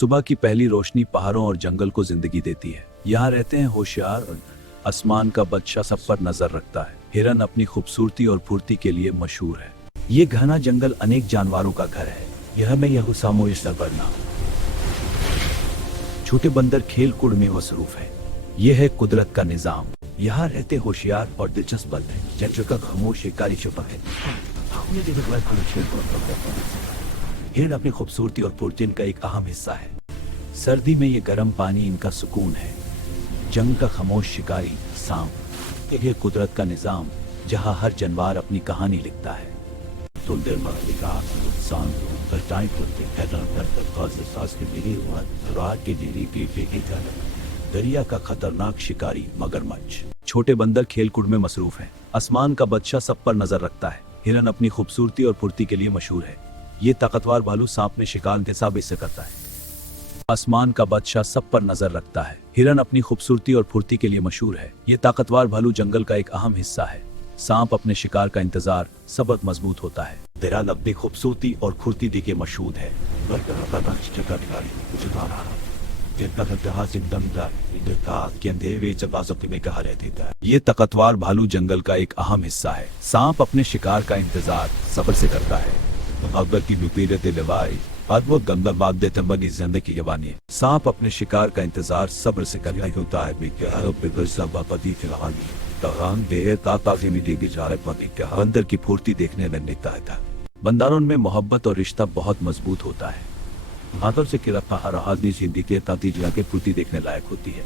सुबह की पहली रोशनी पहाड़ों और जंगल को जिंदगी देती है। यहाँ रहते हैं होशियार और आसमान का बादशाह सब पर नजर रखता है। हिरन अपनी खूबसूरती और फुर्ती के लिए मशहूर है। ये घना जंगल अनेक जानवरों का घर है। यह में यह सामूहिक सरबराह छोटे बंदर खेल कूद में मसरूफ है। यह है कुदरत का निजाम। यहाँ रहते होशियार और दिलचस्प बंदर हैं, जिनका खामोश शिकारी छुपा है। हिरन अपनी खूबसूरती और प्रोटीन का एक अहम हिस्सा है। सर्दी में ये गर्म पानी इनका सुकून है। जंग का खामोश शिकारी सांप। यह कुदरत का निजाम जहाँ हर जानवर अपनी कहानी लिखता है। दरिया का खतरनाक शिकारी मगरमच्छ। छोटे बंदर खेल कूद में मसरूफ हैं। आसमान का बादशाह सब पर नजर रखता है। हिरन अपनी खूबसूरती और फुर्ती के लिए मशहूर है। ये ताकतवर भालू सांप में शिकार के साबित से करता है। आसमान का बादशाह सब पर नजर रखता है। हिरन अपनी खूबसूरती और फुर्ती के लिए मशहूर है। ये ताकतवर भालू जंगल का एक अहम हिस्सा है। सांप अपने शिकार का इंतजार सब्र मजबूत होता है। हिरन अपनी खूबसूरती और फुर्ती के मशहूर है। ये ताकतवर भालू जंगल का एक अहम हिस्सा है। सांप अपने शिकार का इंतजार सब्र से करता है। अकबर की विपरीत लवाई वो गंगा बाग देते बनी जिंदगी जवानी। सांप अपने शिकार का इंतजार सब्र से करना होता है। बंदर की फुर्ती देखने में मिलता था। बंदरों में मोहब्बत और रिश्ता बहुत मजबूत होता है। हाथों से गिरफ्ता हर आदमी जिंदगी ताती जला के फुर्ती देखने लायक होती है।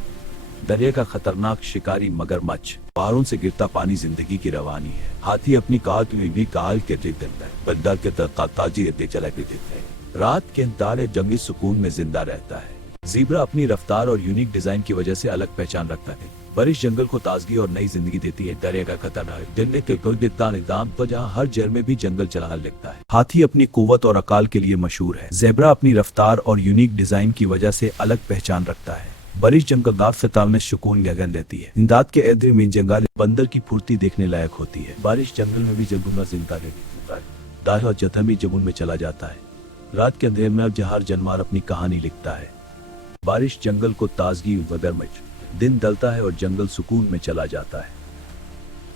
दरिया का खतरनाक शिकारी मगरमच्छ। पहाड़ों से गिरता पानी जिंदगी की रवानी है। हाथी अपनी काल में भी काल के देता है। बंदर के ताजी चला के देता है। रात के अंधेरे जंगली सुकून में जिंदा रहता है। ज़ीब्रा अपनी रफ्तार और यूनिक डिजाइन की वजह से अलग पहचान रखता है। बारिश जंगल को ताजगी और नई जिंदगी देती है। दरिया का खतरनाक दिल्ली के निजाम पर जहाँ हर जड़ में भी जंगल चला लगता है। हाथी अपनी कुव्वत और अकाल के लिए मशहूर है। ज़ेब्रा अपनी रफ्तार और यूनिक डिजाइन की वजह से अलग पहचान रखता है। बारिश जंगल फताल में सुकून लगन लेती है। इमदाद के एदरी में जंगल बंदर की फुर्ती देखने लायक होती है। बारिश जंगल में भी जंगल जिंदा रहती है। दाह और जथमी जमुन में चला जाता है। रात के अंधेरे में अब जहाँ जानवर अपनी कहानी लिखता है। बारिश जंगल को ताजगी मगरमच्छ। दिन ढलता है और जंगल सुकून में चला जाता है।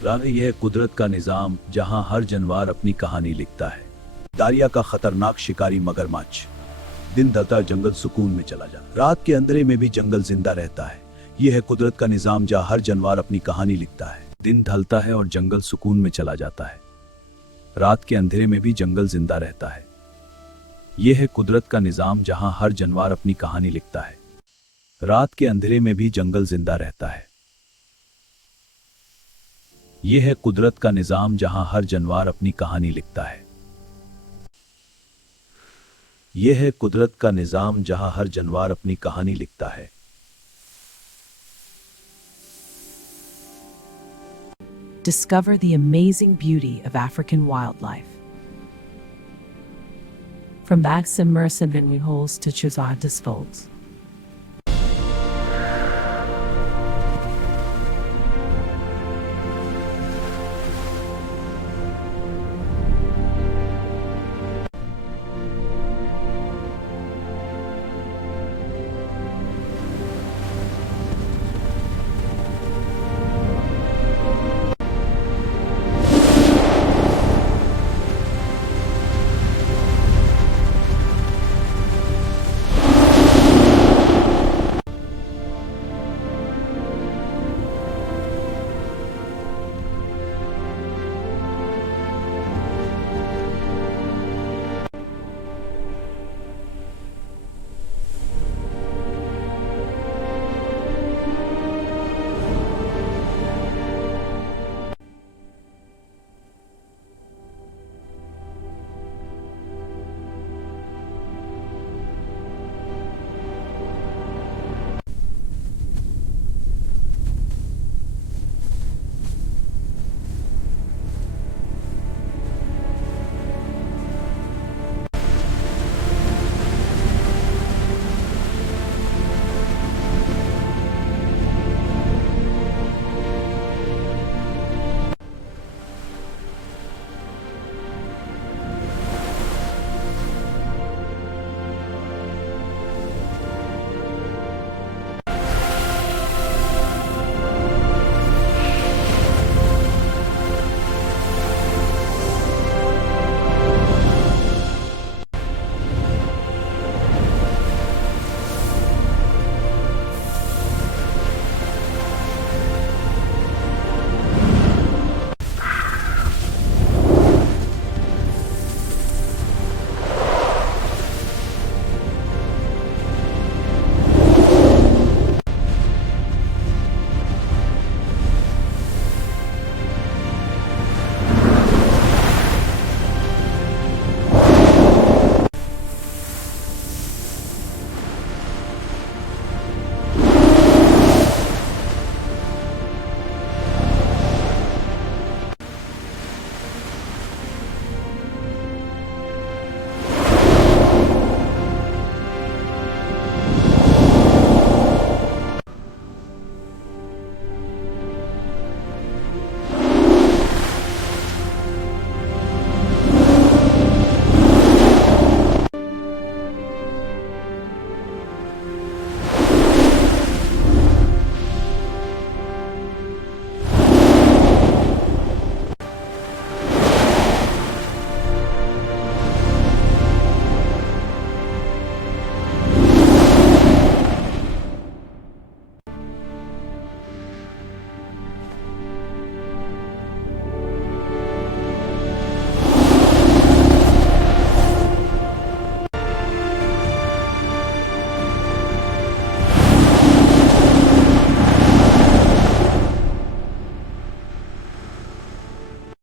रानी यह कुदरत का निजाम जहाँ हर जानवर अपनी कहानी लिखता है। दरिया का खतरनाक शिकारी मगरमच्छ। दिन ढलता है जंगल सुकून में चला जाता है। रात के अंधेरे में भी जंगल जिंदा रहता है। यह है कुदरत का निजाम जहाँ हर जानवर अपनी कहानी लिखता है। दिन ढलता है और जंगल सुकून में चला जाता है। रात के अंधेरे में भी जंगल जिंदा रहता है। यह है कुदरत का निजाम जहां हर जानवर अपनी कहानी लिखता है। रात के अंधेरे में भी जंगल जिंदा रहता है। यह है कुदरत का निजाम जहां हर जानवर अपनी कहानी लिखता है। यह है कुदरत का निजाम जहां हर जानवर अपनी कहानी लिखता है। Discover the amazing beauty of African wildlife. From Bagsim Mersin holes to Chuzadis folds.